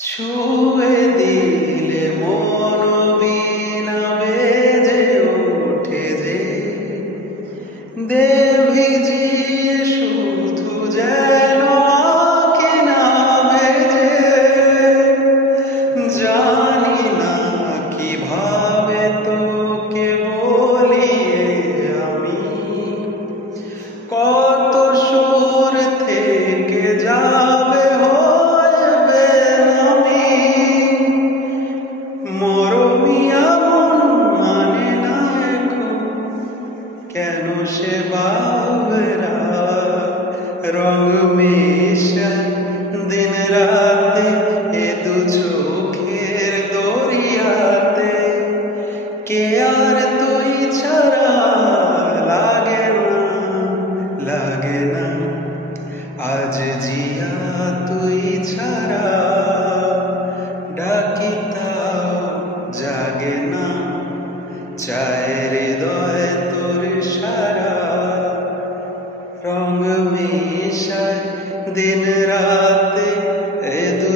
ছুঁয়ে দিলে মন বীণা বেজে ওঠে যে ভিজিয়ে শুধু যেন আঁকে না ভেজে। জানি না কিভাবে তোকে বলি আমি, কত সুর থেকে যাবে মানে না এখন কেন সে বাবরা রং মেশায় দিন রাতে এ দু চোখের দরিয়াতে। কে আর তুই ছাড়া লাগে না আজ জিয়া তুই ছাড়া ডাকিতা জাগে না। চায় হৃদয় তোর সারা রং মেশায় দিন রাতে এ দু